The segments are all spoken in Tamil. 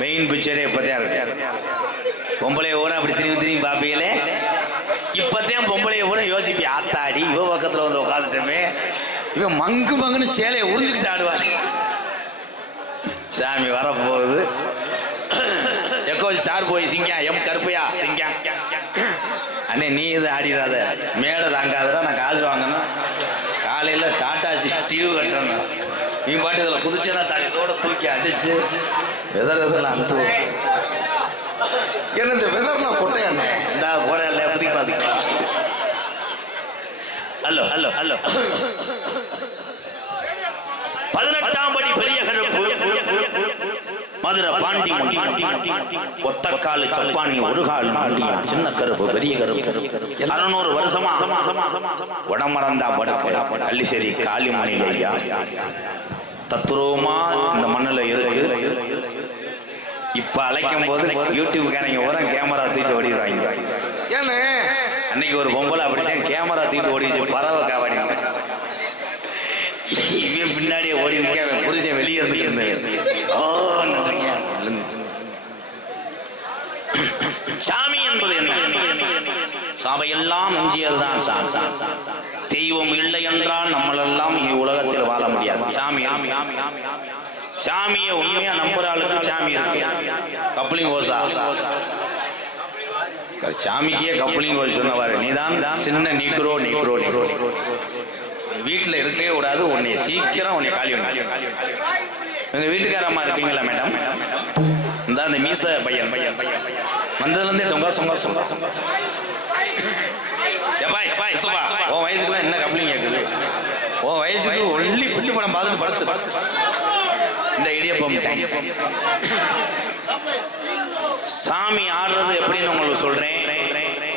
மெயின் பிக்சரே இப்பதான் இருக்கு. பொம்பளை ஊரை அப்படி திரும்பி திரும்பி பாப்பீங்களே? இப்பதான் பொம்பளைய ஊரம் யோசிப்பி ஆத்தாடி இவ பக்கத்துல வந்து உட்காந்துட்டோமே இவன் மங்கு மங்குன்னு சேலையை உறிஞ்சுக்கிட்டு ஆடுவார் சாமி வரப்போகுது. எக்கோ சார் போய் சிங்கா எம் கருப்பையா சிங்கா. அண்ணே நீ இது ஆடிடாத. மேடை தாங்காதடா நான் காசு வாங்கணும். காலையில் டாடா டியூ கட்டணும் நீ பாட்டு இதில் குதிச்சேன்னா தலை இதோட தூக்கி அடிச்சு வெதர் வெதரில் அந்த என்ன இந்த வெதர்னா கொட்டையாண்ணே? இந்த போற இல்லையா? புதிக்க பார்த்துக்கலாம் ஹலோ ஹலோ ஹலோ. பதினெட்டாம் படி பெரிய கருப்பு. மதுரை பாண்டி முடி ஒத்தக்காலு சப்பானி ஒரு கால் சின்ன கருப்பு பெரிய கருப்பு. அறுநூறு வருஷமா. உடமறந்தா படுக்க. கள்ளிசேரி காளிமணி ஐயா. தத்துருவமா இந்த மண்ணுல இருக்கு. இப்ப அழைக்கும் போது யூடியூப்காரங்க ஓரம் கேமரா தூக்கிட்டு ஓடிடுவாங்க அன்னைக்கு ஒரு பொம்பளை அப்படித்தான் கேமரா தூக்கிட்டு ஓடிச்சு பறவை காவாடி. இவன் பின்னாடியே ஓடி இருக்க புருஷன் வெளியே இருந்துட்டு ஓ நன்றிங்க. சாமி என்பது என்ன? சாவையெல்லாம் எஞ்சியதுதான் சாமி. தெய்வம் இல்லை என்றால் நம்மளெல்லாம் உலகத்தில் வாழ சாமியை உண்மையா நம்புற ஆளுக்கு சாமி இருக்கு. கப்ளிங் ஓசா சாமிக்கே கப்ளிங் ஓசை சொன்னவாரு நீதான் சின்ன நீக்குறோ நீக்குறோ நீக்குறோ வீட்டில் இருக்கவே கூடாது உன்னை சீக்கிரம் உன்னை காலி பண்ணி. எங்க வீட்டுக்காரம்மா இருக்கீங்களா மேடம் இந்த அந்த மீச பையன். பையன் வந்ததுல இருந்தே தொங்க சொங்க சொங்க உன் வயசுக்குலாம் என்ன கப்ளிங் கேட்குது உன் வயசுக்கு ஒல்லி பிட்டு படம் பார்த்துட்டு படுத்து. இந்த இடியப்பம் சாமி ஆடுறது எப்படின்னு உங்களுக்கு சொல்றேன்.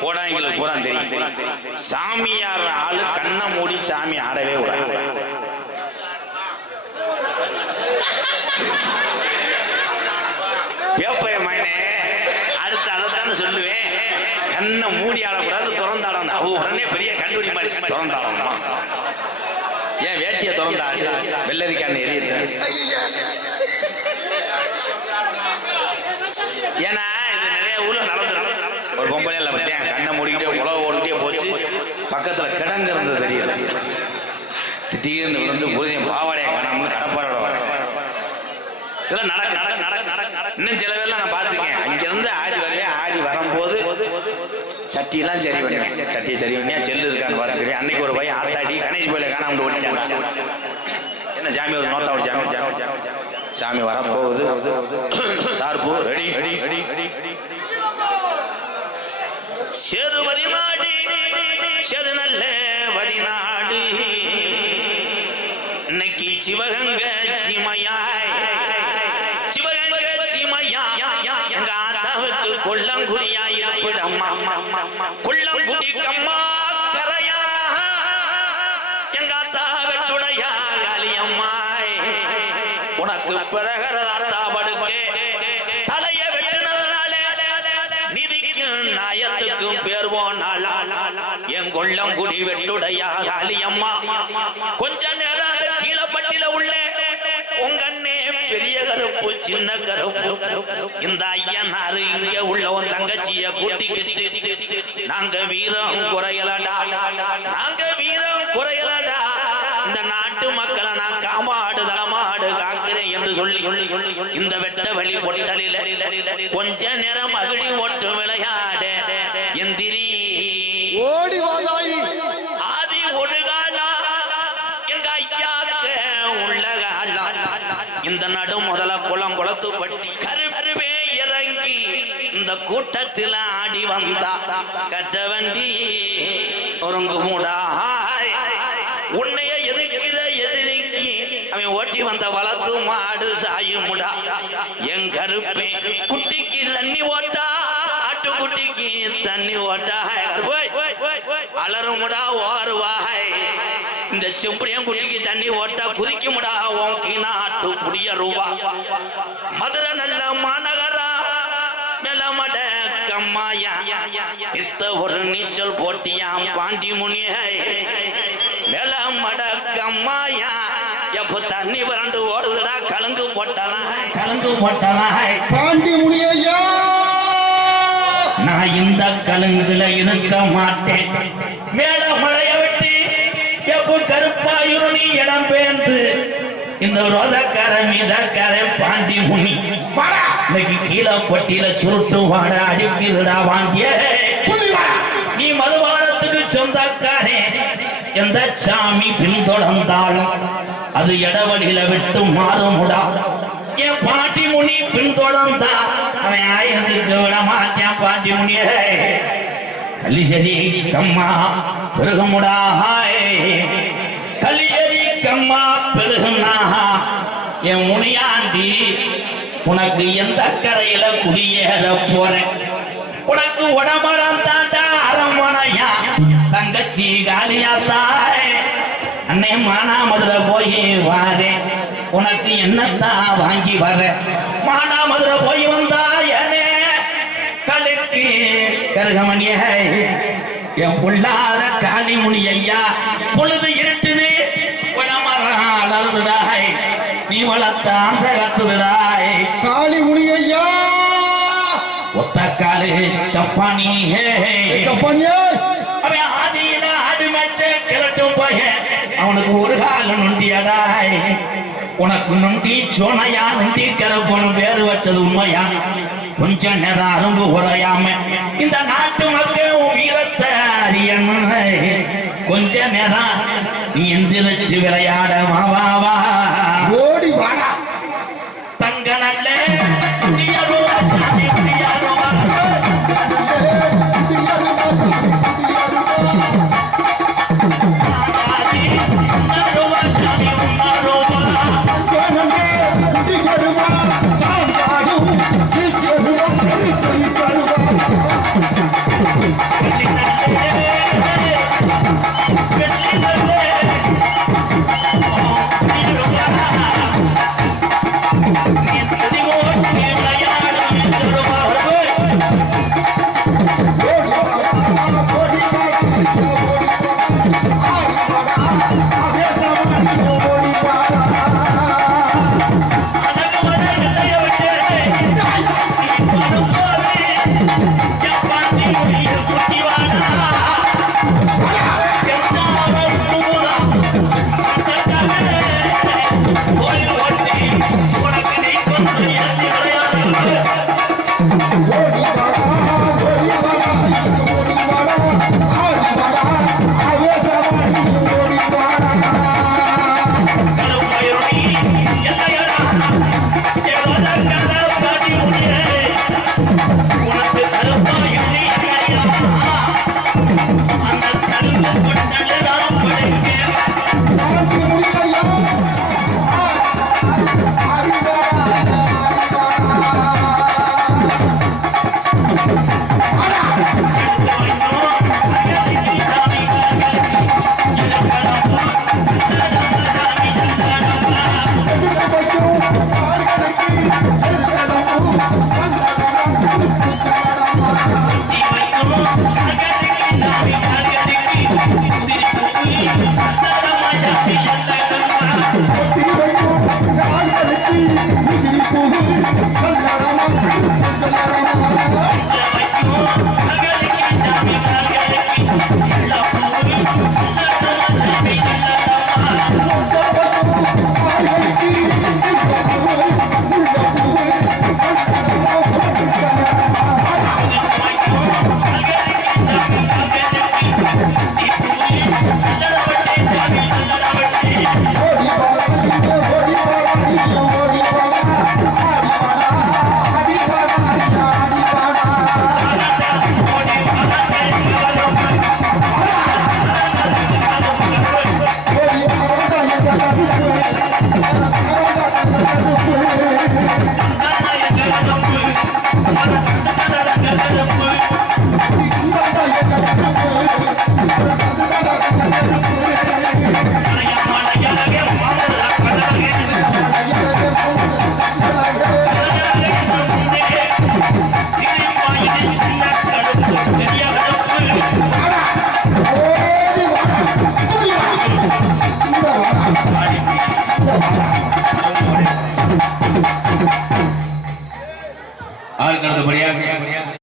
கோடாங்களுக்கு பூரா தெரியும். சாமி ஆடுற ஆளு கண்ணை மூடி சாமி ஆடவே விடாது பேப்பைய மகனே அடுத்து அதைத்தானே சொல்லுவேன். கண்ணை மூடி ஆடக்கூடாது திறந்தாடணும். அவ உடனே பெரிய கண்டுபிடி மாதிரி திறந்தாடணுமா? ஏன் வேட்டியை திறந்தா? வெள்ளரிக்கான எரியத்த ஏன்னா இது நிறைய ஊர்ல நடந்து ஒரு பொம்பளை இல்லை பார்த்தேன் கண்ணை மூடிக்கிட்டே உழவு ஓடிக்கிட்டே போச்சு. பக்கத்துல கிடங்கு இருந்தது தெரியல. திடீர்னு விழுந்து பூஜையும் பாவாடையை காணாமல் கடப்பாரோட வர. இதெல்லாம் நடக்க நடக்க நடக்க இன்னும் சில பேர்லாம் நான் பார்த்துருக்கேன். அங்கிருந்து ஆடி வருவேன் ஆடி வரும்போது சட்டியெல்லாம் சரி பண்ணுவேன் சட்டி சரி பண்ணியா? செல்லு இருக்கான்னு பார்த்துக்கிறேன் அன்னைக்கு ஒரு பையன் ஆத்தாடி கணேஷ் கோயில காணாம ஓடிச்சாங்க என்ன சாமி ஒரு நோத்தா ஒரு சாமி சாமி. சாமி வர போகுது. சார்பு ரெடி. சேதுபதி நாடு சேது நல்ல வதிநாடு. இன்னைக்கு சிவகங்க சிமையாய். கொல்லங்குடியா இருப்பிடம்மா கொல்லங்குடி கரையா எங்க வெட்டுடையா காளியம்மாய் உனக்கு பிறகர படுக்கே தலைய வெட்டினதுனால நிதிக்கும் நாயத்துக்கும் பேர் போனாளா என் கொல்லங்குடி வெட்டுடையா கொஞ்ச நேரம் கீழப்பட்டில உள்ள உங்க பெரிய கருப்பு சின்ன கருப்பு. இந்த ஐயனாரு இங்க உள்ளவன் தங்கச்சிய கூட்டிக்கிட்டு நாங்க வீரம் குறையலடா நாங்க வீரம் குறையலடா. இந்த நாட்டு மக்களை நான் காமாடு தளமாடு காக்கிறேன் என்று சொல்லி இந்த வெட்ட வெளி பொட்டலில கொஞ்ச நேரம் அகடி ஒட்டு விளையாட எந்திரி. ஓடி இந்த நடு முதல குளம் குளத்து பட்டி கருப்பே இறங்கி இந்த கூட்டத்தில் ஆடி வந்தா. கட்ட வண்டி ஒருங்கு மூடாய். உன்னைய எதிர்க்கிற எதிரிக்கு அவன் ஓட்டி வந்த வளர்த்து மாடு சாயுமுடா என் கருப்பே குட்டிக்கு தண்ணி ஓட்டா ஆட்டுக்குட்டிக்கு தண்ணி ஓட்டா. அலறுமுடா ஓருவாய் இந்த செம்புடியம் குட்டிக்கு தண்ணி ஓட்டா குதிக்குமுடா ஓங்கி நாட்டு ரூபா மதுரை நல்ல மாநகரா மெலமட கம்மாயா இத்த ஒரு நீச்சல் போட்டியாம் பாண்டி முனிய மெலமட கம்மாயா எப்போ தண்ணி வறண்டு ஓடுதுடா கலங்கு போட்டலாம். கலங்கு போட்டலாம். பாண்டி முனியா நான் இந்த கலங்குல இருக்க மாட்டேன். மேல மழைய எப்போ கருப்பாயுருணி இடம் பெயர்ந்து இந்த ரோதக்கார மீதக்கார பாண்டி முனி. இன்னைக்கு கீழே பட்டியல சுருட்டு வாட அடிக்குதுடா வாங்கிய நீ மதுபானத்துக்கு சொந்தக்காரே. எந்த சாமி பின்தொடர்ந்தாலும் அது இடவழியில விட்டு மாறுமுடா. என் பாட்டி முனி பின்தொடர்ந்தா அவன் ஆயுசுக்கு விட மாட்டான் பாட்டி முனியே. கலிசரி கம்மா பெருகுமுடா கலிசரி என் முனியாண்டி உனக்கு எந்த கரையில குடியேற போறேன்? உனக்கு உடம்பரம் தாண்டா அரமனையா தங்கச்சி காலியா தாய் அன்னை மானாமதுரை போய் வாரேன் உனக்கு என்னத்தான் வாங்கி வர மானாமதுரை போய் வந்தா ஏனே கழுக்கு கருகமணிய. என் பொல்லாத காளிமுனி ஐயா பொழுது இருட்டுது. நீ வளர்த்த அந்த கத்துதுடாய் காளி முனியா ஒத்த காலு சப்பானி சப்பானியே? அவன் ஆதியில ஆடு மேய்ச்ச கிழட்டும் பையன். அவனுக்கு ஒரு கால நொண்டியடாய் உனக்கு நொண்டி சோனையா நொண்டி கிளப்பனு பேரு வச்சது உண்மையா? கொஞ்ச நேரம் அரும்பு உரையாம இந்த நாட்டு மக்கள் உன் வீரத்தை அறியணும். கொஞ்ச நேரம் நீ எந்திரிச்சு விளையாட வா வா வா. ஓடி வாடா